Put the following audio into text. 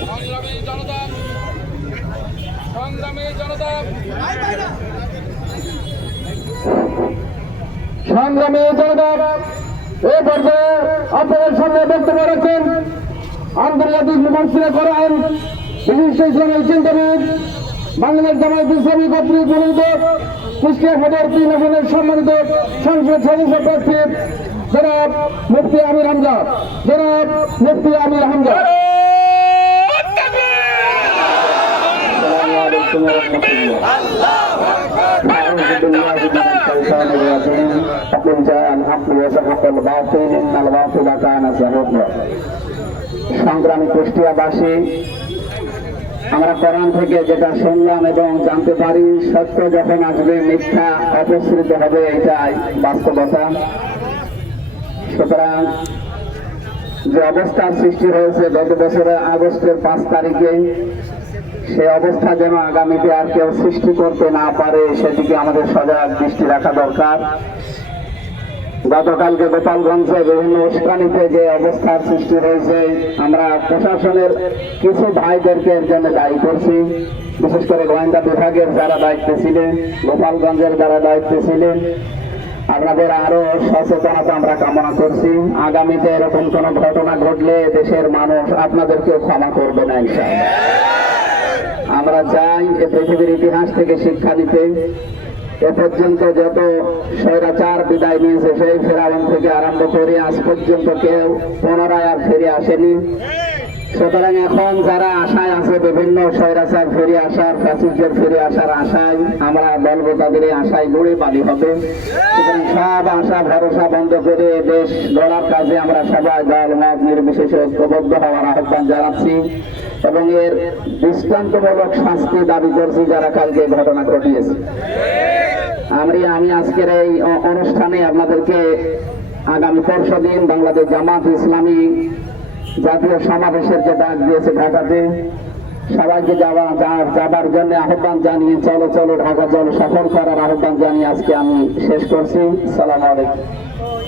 সংগ্রামী জনতা সংগ্রামী জনতা। সংগ্রামী জনতা এ পর্যায়ে আপনাদের সামনে বক্তব্য রাখেন আন্তর্জাতিক মীমাংসা করেন বিশিষ্ট ইসলামী চিন্তাবিদ বাংলাদেশ জামায়াত ইসলামী কর্তৃক মনোনীত কুষ্টিয়া সদর তিন আসনের সম্মানিত সংসদ সদস্য প্রার্থী জনাব মুফতি আমির হামজা, জনাব মুফতি আমির হামজা। সংগ্রামী কুষ্টিয়াবাসী, আমরা করান থেকে যেটা শুনলাম এবং জানতে পারি, সত্য যখন আসবে, মিথ্যা অপসৃত হবে, এটাই বাস্তবতা। সুতরাং যে অবস্থার সৃষ্টি হয়েছে গত বছরের আগস্টের পাঁচ তারিখে সে অবস্থা যেন আগামীতে আর কেউ সৃষ্টি করতে না পারে, সেদিকে আমাদের সজাগ দৃষ্টি রাখা দরকার। গতকালকে গোপালগঞ্জে বিভিন্ন উস্কানিতে যে অবস্থার সৃষ্টি হয়েছে, আমরা প্রশাসনের কিছু ভাইদেরকে এর জন্য দায়ী করছি। বিশেষ করে গোয়েন্দা বিভাগের যারা দায়িত্বে ছিলেন, গোপালগঞ্জের যারা দায়িত্বে ছিলেন আপনাদের আরও সচেতনতা আমরা কামনা করছি। আগামীতে এরকম কোনো ঘটনা ঘটলে দেশের মানুষ আপনাদেরকেও ক্ষমা করবে না আমরা চাই এ পৃথিবীর ইতিহাস থেকে শিক্ষা নিতে। এ পর্যন্ত যত স্বৈরাচার বিদায় নিয়েছে, সেই ফেরাউন থেকে আরম্ভ করে আজ পর্যন্ত কেউ পুনরায় আর ফিরে আসেনি। সুতরাং এখন যারা আশায় আছে, বিভিন্ন স্বৈরাচার ফিরে আসার ফ্যাসিস্টের ফিরে আসার আশায় আমরা বলব তাদের আশায় গুড়ে বালি হবে। সুতরাং সব আশা, ভরসা বন্ধ করে দেশ গড়ার কাজে আমরা সবাই দল, মত নির্বিশেষে ঐক্যবদ্ধ হওয়ার আহ্বান জানাচ্ছি এবং এর দৃষ্টান্তমূলক শাস্তি দাবি করছি যারা কালকে ঘটনা ঘটিয়েছে। আমি আমি আজকের এই অনুষ্ঠানে আপনাদেরকে আগামী পরশু দিন বাংলাদেশ জামাত ইসলামী জাতীয় সমাবেশের যে ডাক দিয়েছে ঢাকাতে, সবাইকে যাওয়া যাবার জন্য আহ্বান জানিয়ে চলো চলো ঢাকা, চলো সফর করার আহ্বান জানিয়ে আজকে আমি শেষ করছি। সালাম আলাইকুম।